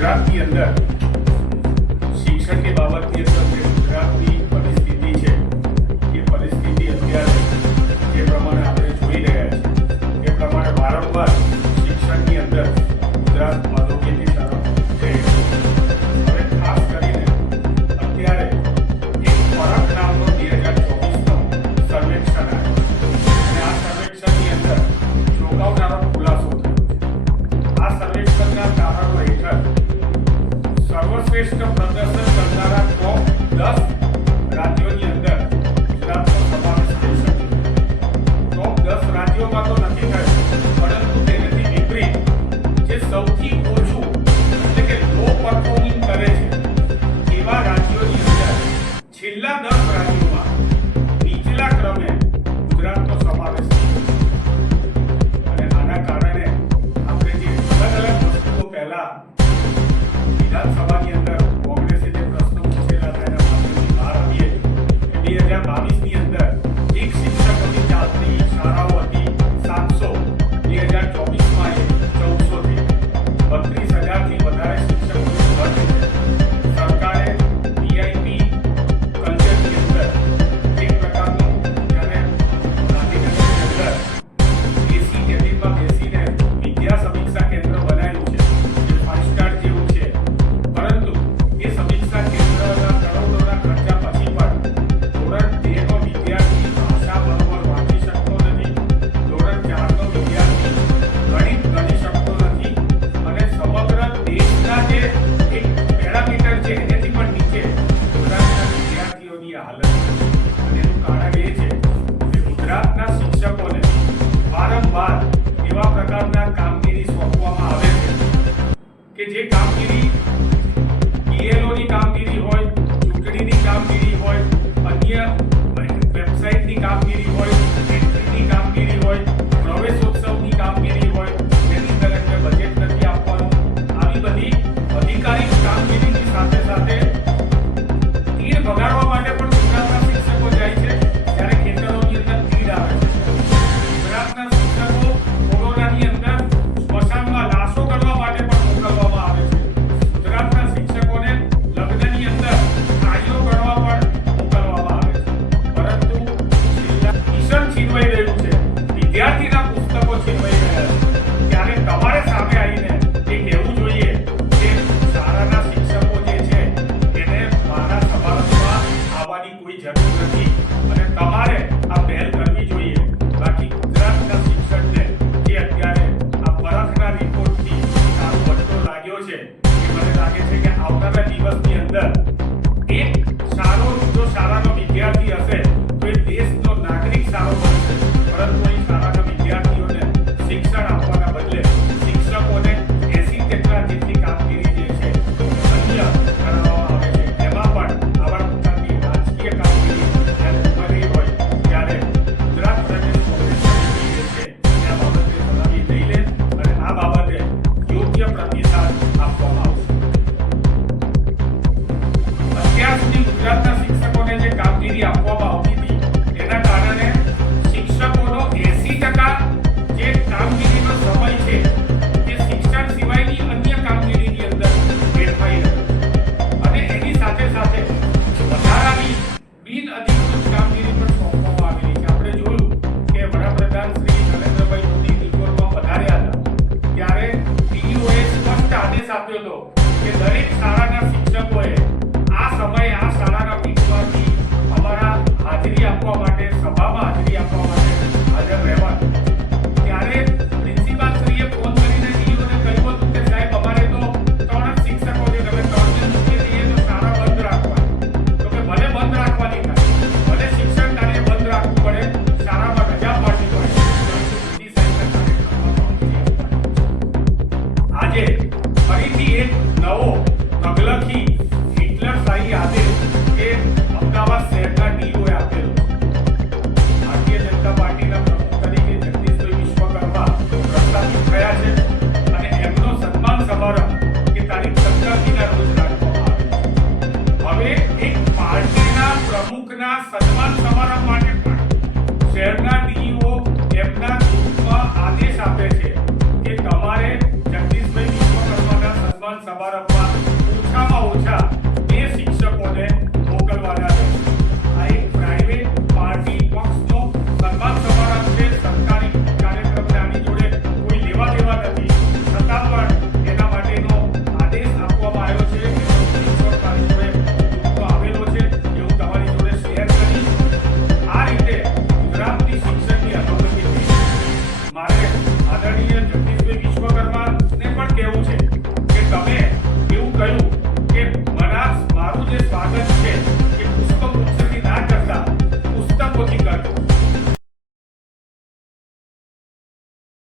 ગુજરાતની અંદર શિક્ષણની બાબતની અંદર જે ગુજરાતની પરિસ્થિતિ છે એ પરિસ્થિતિ અત્યારે જે પ્રમાણે આપણે જોઈ રહ્યા છીએ એ પ્રમાણે વારંવાર શિક્ષણની અંદર ગુજરાત અધોગતિ તરફ જઈ રહ્યું છે. હવે ખાસ કરીને અત્યારે એક પરખ નામનો 2024નો સર્વેક્ષણ આવ્યો અને આ સર્વેક્ષણની અંદર ચોંકાવનારો ખુલાસો થયો છે. આ સર્વેક્ષણના તારણો હેઠળ સર્વશ્રેષ્ઠ પ્રદર્શન કરનારા ટોપ 10 રાજ્યોની અંદર ગુજરાતનો સમાવેશ થઈ શકે. ટોપ 10 રાજ્યોમાં તો નથી થયો, પરંતુ તેનાથી વિપરીત જે સૌથી ઓછું એટલે કે લો પરફોર્મિંગ કરે છે એવા રાજ્યોની અંદર છેલ્લા 10 રાજ્યોમાં નીચલા ક્રમે ગુજરાતનો સમાવેશ થયો. અને આના કારણે આપણે જે અલગ અલગ વસ્તુઓ પહેલા વિધાનસભાની અંદર કોંગ્રેસે જે પ્રશ્નો પૂછેલા હતા એના માધ્યમથી બહાર આવીએ કે 2022ની અંદર એક શિક્ષકોની ચાલતી શાળાઓ હતી 700, 2024માં એ 1400 થઈ. 32,000થી વધારે શિક્ષકોની ભરતી છે. સરકારે VIP કલ્ચરની અંદર એક પ્રકારનું જ્યારે ગાંધીનગરની અંદર એસી કેબિનમાં બેસીને વિદ્યા સમીક્ષા કેન્દ્ર બનાવ્યું છે જે 5 સ્ટાર જેવું છે. પરંતુ એ સમીક્ષા કેન્દ્રના કરોડોના ખર્ચા પછી પણ ધોરણ 2 નો વિદ્યાર્થી ભાષા બરોબર વાંચી શકતો નથી, ધોરણ 4 નો વિદ્યાર્થી ગણિત ગણી શકતો નથી અને સમગ્ર દેશના જે એક પેરામીટર છે એનાથી પણ નીચે ગુજરાતના વિદ્યાર્થીઓની આ હાલત છે. અને એનું કારણ એ છે કે ગુજરાતના શિક્ષકોને વારંવાર એવા પ્રકારના કામગીરી સોંપવામાં આવે છે કે જે કામગીરી PLOની કામગીરી હોય, ચૂંટણીની કામગીરી હોય, અન્ય વેબસાઇટની કામગીરી હોય, એન્ટ્રીની કામગીરી હોય, પ્રવેશોત્સવની કામગીરી હોય, તેની અંદર એમને બજેટ નથી આપવાનું. આવી બધી અધિકારિક કામગીરીની સાથે સાથે તીડ ભગાડવા માટે પણ ગુજરાતના શિક્ષકો જાય છે જ્યારે ખેતરોની અંદર તીડ આવે છે. ગુજરાતના શિક્ષકો કોરોનાની અંદર સ્મશાનમાં લાશો કરવા માટે પણ મોકલવામાં આવે છે. ગુજરાતના શિક્ષકોને લગ્નની અંદર કાર્યો કરવા પણ મોકલવામાં આવે છે. પરંતુ છેલ્લા મિશન છીનવાઈ રહ્યું છે, વિદ્યાર્થીના પુસ્તકો છીનવાઈ રહ્યા છે. ત્યારે તમારે સામે આવીને એ કહેવું જોઈએ કે શાળાના શિક્ષકો જે છે એને મારા સમારંભમાં આવવાની કોઈ જરૂર નથી અને તમારે આ પહેલ કરવી જોઈએ. બાકી ગુજરાતના શિક્ષકને જે અત્યારે આ પરખના રિપોર્ટથી સારો વધતો લાગ્યો છે એ મને લાગે છે કે આવનારા દિવસની અંદર એક સારો જો શાળાનો વિદ્યાર્થી હશે તો એ દેશનો નાગરિક સારો બનશે. પરંતુ અહીં શાળાના વિદ્યાર્થીઓને શિક્ષણ આપવાના બદલે શિક્ષકોને 80 જેટલા જેટલી કામગીરી જે છે અન્ય કરાવવામાં આવે છે. એમાં પણ આવા પ્રકારની રાજકીય કામગીરી જ્યારે ઉભરી હોય ત્યારે ગુજરાત પ્રદેશ કોંગ્રેસ સમિતિ જે છે આ બાબતે સલાહી લઈ લે અને આ બાબતે યોગ્ય પ્રતિસાદ આપવામાં આવશે. અત્યાર સુધી ગુજરાતના શિક્ષકોને જે કામગીરી આપવામાં આવતી હતી એના કારણે શિક્ષકોનો 80% જે કામગીરીનો સમય છે એ શિક્ષણ સિવાયની અન્ય કામગીરીની અંદર વેડફાઈ રહ્યો છે. અને એની સાથે સાથે વધારાની બિનઅધિકૃત કામગીરી પણ સોંપવામાં આવેલી છે. આપણે જોયું કે વડાપ્રધાન શ્રી નરેન્દ્રભાઈ મોદી નિકોલમાં પધાર્યા હતા ત્યારે DOએ સ્પષ્ટ આદેશ આપ્યો હતો કે દરેક શાળાના શિક્ષકોએ આ સમયે આ શાળાના પીઠમાંથી અમારા હાજરી આપવા માટે, સભામાં હાજરી આપવા માટે હાજર રહેવાનું. ત્યારે પ્રિન્સિપાલશ્રીએ ફોન કરીને DOને કહ્યું હતું કે સાહેબ અમારે તો 3 જ શિક્ષકો છે, તમે 3 ને મૂકી દઈએ તો શાળા બંધ રાખવાની. તો કે ભલે બંધ રાખવાની થાય, ભલે શિક્ષણ કાર્ય બંધ રાખવું પડે, શાળામાં રજા પાડવી પડે, પરંતુ મોદી સાહેબના કાર્યક્રમમાં હાજરી આપવાની. આજે ફરીથી એક નવો તગલખી હિટલરશાહી આદેશ કે અમદાવાદ શહેરના DOએ આપેલો. ભારતીય જનતા પાર્ટીના પ્રમુખ તરીકે જગદીશભાઈ વિશ્વકર્મા પ્રસ્થાપિત થયા છે અને એમનો સન્માન સમારંભ કે તારીખ 17મીના રોજ રાખવામાં આવે છે. હવે એક પાર્ટીના પ્રમુખના સન્માન સમારંભ માટે પણ શહેરના DO એમના ગ્રુપમાં આદેશ આપે છે કે તમારે જગદીશભાઈ વિશ્વકર્માના સન્માન સન્માન સમારંભમાં